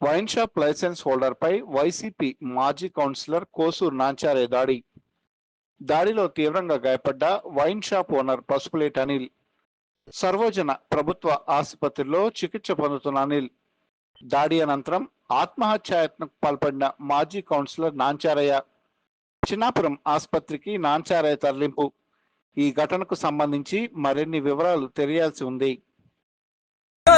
Wine shop licence holder పై YCP మాజీ councillor Kosuru నాంచారే దాడిలో తీవ్రంగా గాయపడ్డ wine shop owner Pasupuleti Anil సర్వజన ప్రభుత్వ ఆసుపత్రిలో చికిత్స పొందుతున్న అనిల్ దాడి అనంతరం ఆత్మహత్యాయత్నకు పాల్పడిన మాజీ కౌన్సిలర్ నాంచారయ్య చిన్నాపురం ఆసుపత్రికి నాంచారయ్య తరలింపు. ఈ ఘటనకు సంబంధించి మరిన్ని వివరాలు తెలియాల్సి ఉంది. Hey!